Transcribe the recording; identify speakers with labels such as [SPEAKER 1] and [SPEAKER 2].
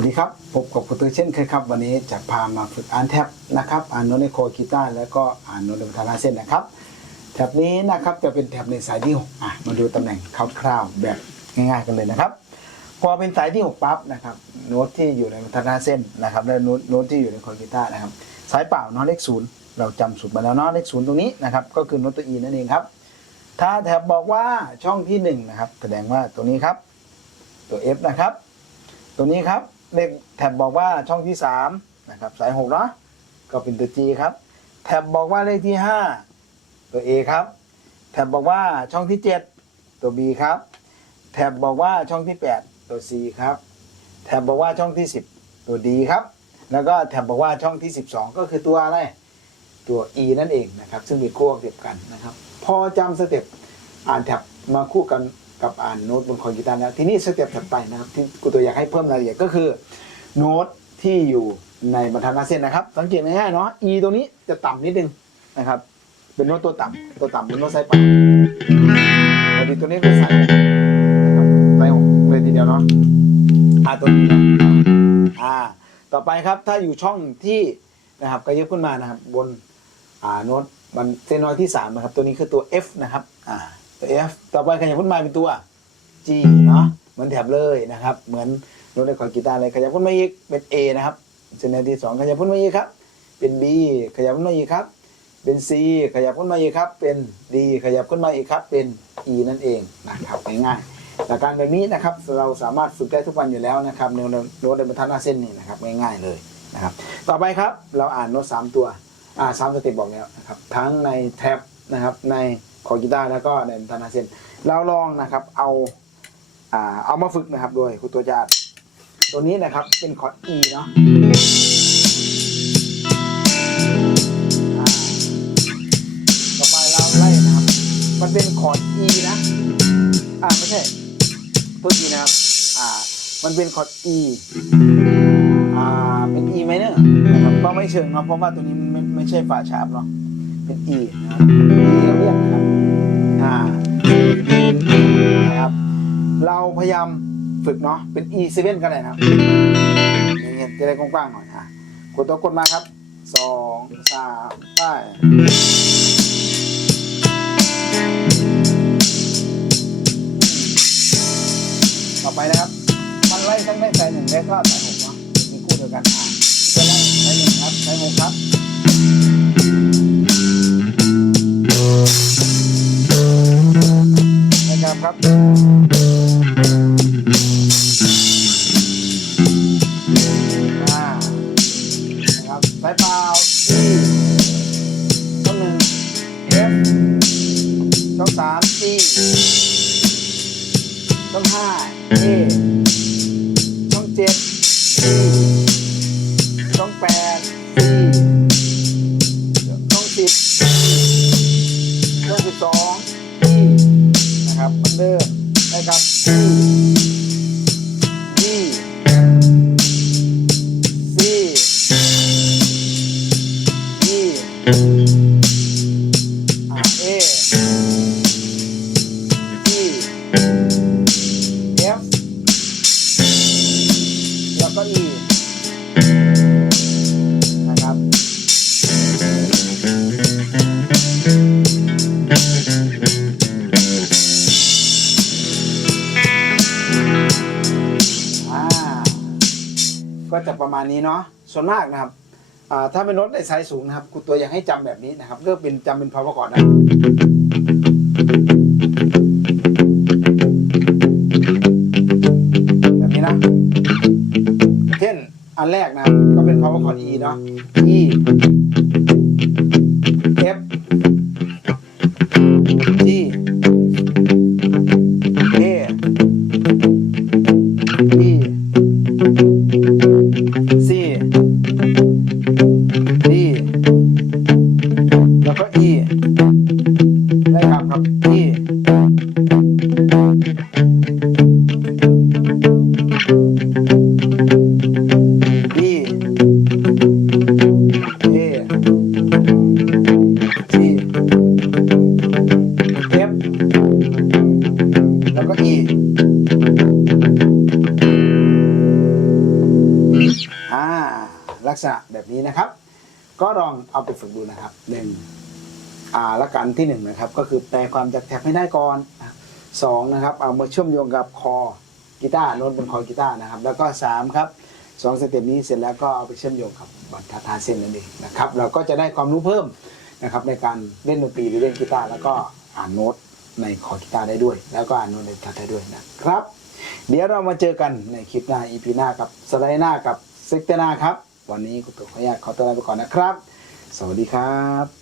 [SPEAKER 1] วัสดีครับ พบกับคุณตุ้ยเช่นเคยครับ วันนี้จะพามาฝึกอ่านแท็บนะครับอ่านโน้ตในโคกีตาร์แล้วก็อ่านโน้ตในบรรทัดหน้าเส้นนะครับแท็บนี้นะครับจะเป็นแท็บในสายที่หกอะมาดูตำแหน่งคร่าวๆแบบง่ายๆกันเลยนะครับ พอเป็นสายที่หกปั๊บนะครับโน้ตที่อยู่ในบรรทัดหน้าเส้นนะครับและโน้ตโน้ตที่อยู่ในโคกีตาร์นะครับสายเปล่าเนาะเลขศูนย์เราจำสูตรมาแล้วเนาะเลขศูนย์ตรงนี้นะครับก็คือโน้ตตัว E นั่นเองครับ ถ้าแท็บบอกว่าช่องที่หนึ่งนะครับแสดงว่าตัวนี้ครับตัว F นะครับ ตัวนี้ครับ เลขแท็บบอกว่าช่องที่สามนะครับสายหกเนาะก็เป็นตัว G ครับแท็บบอกว่าเลขที่ห้าตัว A ครับแท็บบอกว่าช่องที่เจ็ดตัว B ครับแท็บบอกว่าช่องที่แปดตัว C ครับแท็บบอกว่าช่องที่สิบตัว D ครับแล้วก็แท็บบอกว่าช่องที่สิบสองก็คือตัวอะไรตัว E นั่นเองนะครับ ซึ่งมีคู่เดียวกันนะครับ พอจำสเต็ปอ่านแท็บมาคู่กัน กับอ่านโน้ตบนคอมพิวเตอร์แล้วทีนี้สเต็ปถัดไปนะครับที่กูตัวอยากให้เพิ่มรายละเอียดก็คือโน้ตที่อยู่ในบรรทัดหน้าเส้นนะครับ สังเกตง่ายๆเนาะ E ตรงนี้จะต่ำนิดนึงนะครับ เป็นโน้ตตัวต่ำตัวต่ำเป็นโน้ตไซส์เปล่าปกติตัวนี้เป็นส์หกนะครับไซส์หกเลยทีเดียวเนาะอ่าตัวนี้นะอ่าต่อไปครับถ้าอยู่ช่องที่นะครับกระยิบขึ้นมานะครับบนอ่าโน้ตมันเส้นน้อยที่สามนะครับตัวนี้คือตัว F นะครับอ่า ตัว F ต่อไปขยับขึ้นมาเป็นตัว G เนาะเหมือนแถบเลยนะครับ เหมือนโน้ตในคอร์ดกีตาร์เลยขยับขึ้นมาอีกเป็น A นะครับเส้นน้อยที่สองขยับขึ้นมาอีกครับ เป็น B ขยับขึ้นมาอีกครับ เป็น C ขยับขึ้นมาอีกครับ เป็น D ขยับขึ้นมาอีกครับ เป็น E นั่นเองนะครับง่ายๆหลักการแบบนี้นะครับเราสามารถฝึกได้ทุกวันอยู่แล้วนะครับในโน้ตในบรรทัดหน้าเส้นนี่นะครับง่ายๆเลยนะครับ ต่อไปครับเราอ่านโน้ตสามตัวอ่าสามสเต็ปบอกแล้วนะครับทั้งในแท็บนะครับใน คอร์ดกีตาร์แล้วก็ในบรรทัดหน้าเส้นเราลองนะครับเอาอ่าเอามาฝึกนะครับโดยครูตัวจาดตัวนี้นะครับเป็นคอร์ด E เนาะอ่าต่อไปเราไล่นะครับ มันเป็นคอร์ด E นะ อ่าไม่ใช่ตัวทีนะครับ อ่า มันเป็นคอร์ด E อ่า เป็น E minor นะครับก็ไม่เชิงเนาะเพราะว่าตัวนี้ไม่ไม่ใช่ฝาชาร์ปเนาะ เป็น E นะครับ E เรียกนะครับอ่านะครับ เราพยายามฝึกเนาะเป็น E 7ก็ได้นะครับอย่างเงี้ยจะได้กว้างๆหน่อยอะกดตัวกดมาครับสองสามไปต่อไปนะครับ มันไล่ทั้งแม่สายหนึ่งและก็สายหก สาม G ช่องห้า A ช่องเจ็ด C ช่องแปด C ช่องสิบช่องสิบสอง E นะครับมันเดิมนะครับ D มาณนี้เนาะส่วนมากนะครับถ้าเป็นรถในไซส์สูงนะครับกูตัวอยากให้จำแบบนี้นะครับเลือกเป็นจำเป็นพาวเวอร์ก่อนนะแบบนี้นะเช่นอันแรกนะก็เป็น power chord E เนาะ E F G ษณะแบบนี้นะครับ ก็ลองเอาไปฝึกดูนะครับหนึ่งอ่าละกันที่หนึ่งนะครับ ก็คือแปลความจากแท็บให้ได้ก่อนสองนะครับ เอามาเชื่อมโยงกับคอกีตาร์โน้ตบนคอกีตาร์นะครับ แล้วก็สามครับสองสเต็ปนี้เสร็จแล้วก็เอาไปเชื่อมโยงกับบรรทัดทาเส้นนั่นเองนะครับ เราก็จะได้ความรู้เพิ่มนะครับในการเล่นดนตรีหรือเล่นกีตาร์แล้วก็อ่านโน้ตในคอกีตาร์ได้ด้วย แล้วก็อ่านโน้ตในบรรทัดได้ด้วยนะครับ เดี๋ยวเรามาเจอกันในคลิปหน้า EP หน้ากับสไลด์หน้ากับเซกเตอร์หน้าครับ วันนี้กุตุขออนุญาตขอตัวลาไปก่อนนะครับ สวัสดีครับ